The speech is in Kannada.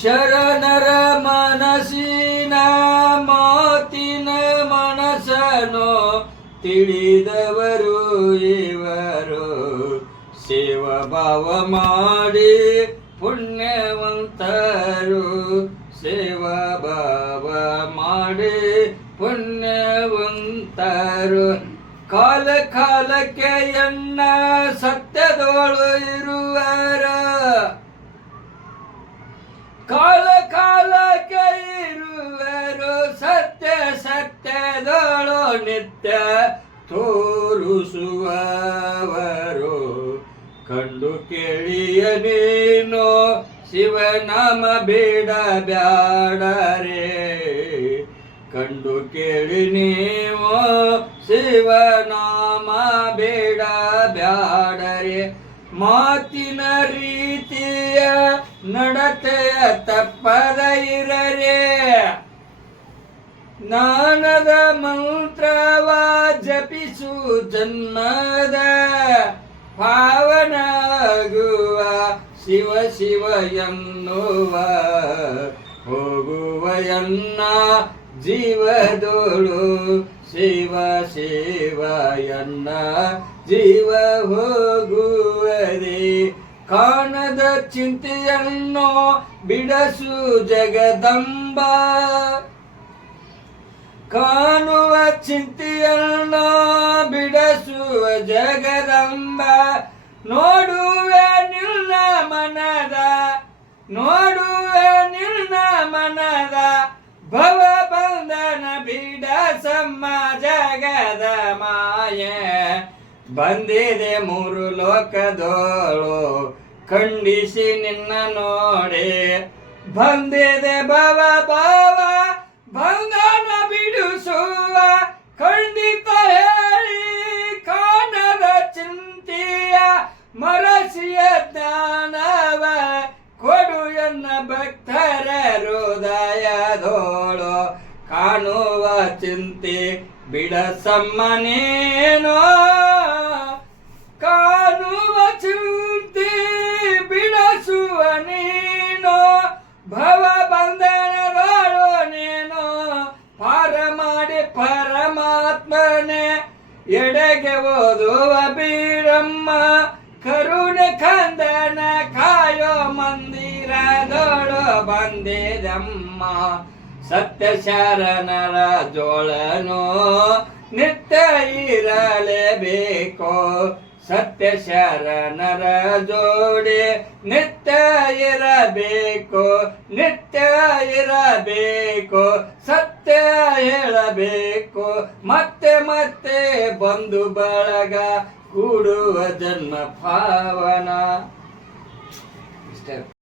ಶರಣರ ಮನಸ್ಸಿನ ಮಾತಿನ ಮನಸ್ಸನ್ನು ತಿಳಿದವರು ಇವರು. ಸೇವಾ ಭಾವ ಮಾಡಿ ಪುಣ್ಯವಂತರು. ಸೇವಾ ಭಾವ ಮಾಡಿ ಪುಣ್ಯವಂತರು. ಕಾಲ ಕಾಲಕ್ಕೆ ಎನ್ನ ಸತ್ಯದೋಳು ಇರುವರ. ಕಾಲ ಕಾಲಕ್ಕೆ ಇರುವರು ಸತ್ಯ ಸತ್ಯದೋಳು ನಿತ್ಯ ತೋರಿಸುವವರು. ಕಂಡು ಕೇಳಿಯ ನೀನು ಶಿವನಾಮ ಬೇಡ ಬ್ಯಾಡರೆ. ಕಂಡು ಕೇಳಿ ನೀವು ಶಿವನಾಮ ಬೇಡ ಬ್ಯಾಡರೆ. ಮಾತಿನ ರೀತಿಯ ನಡತೆಯ ತಪ್ಪದ ಇರರೆ. ಜ್ಞಾನದ ಮಂತ್ರವ ಜಪಿಸು ಜನ್ಮದ ಪಾವನಾಗುವ. ಶಿವ ಶಿವ ಎನ್ನುವ ಹೋಗುವ ಎನ್ನ ಜೀವದೋಳು. ಶಿವ ಶಿವ ಎನ್ನ ಜೀವ ಹೋಗುವರೆ. ಕಾಣದ ಚಿಂತೆಯನ್ನು ಬಿಡಸು ಜಗದಂಬ. ಕಾಣುವ ಚಿಂತೆಯನ್ನು ಬಿಡಸುವ ಜಗದಂಬ. ನೋಡುವೆ ನಿನ್ನ ಮನದ ನೋಡುವೆ ನಿನ್ನ ಮನದ ಭವ ಬಂಧನ ಬಿಡಸಮ್ಮ ಜಗದ ಮಾಯೆ. ಬಂದಿದೆ ಮೂರು ಲೋಕದೋಳು ಖಂಡಿಸಿ ನಿನ್ನ ನೋಡೆ. ಬಂದಿದೆ ಭವ ಭಾವ ಬಂಧನ ಬಿಡಿಸುವ ಖಂಡಿತ ಹೇಳಿ. ಕಾಣದ ಚಿಂತೆಯ ಮರಸಿಯ ಜ್ಞಾನವ ಕೊಡು ಎನ್ನ ಭಕ್ತರ ಹೃದಯದೋಳು. ಕಾಣುವ ಚಿಂತೆ ಬಿಡಸಮ್ಮನೇನೋ. ಕಾಣುವ ಚಿಂತೆ ಬಿಡಸುವ ನೀನು. ಭವ ಬಂಧನದೋಳು ನೀನು ಪಾರ ಮಾಡಿ ಪರಮಾತ್ಮನೆ ಎಡೆಗೆ ಓದುವ ಬೀರಮ್ಮ. ಕರುಣೆ ಕಂದನ ಕಾಯೋ ಮಂದಿರದೋಳು ಬಂದಿದಮ್ಮ. ಸತ್ಯ ಶರಣರ ಜೋಳನು ನಿತ್ಯ ಇರಲೇಬೇಕು. ಸತ್ಯ ಶರಣರ ಜೋಡಿ ನಿತ್ಯ ಇರಬೇಕು. ನಿತ್ಯ ಇರಬೇಕು ಸತ್ಯ ಹೇಳಬೇಕು. ಮತ್ತೆ ಮತ್ತೆ ಬಂಧು ಬಳಗ ಕೂಡುವ ಜನ್ಮ ಪಾವನ. ಇಷ್ಟ.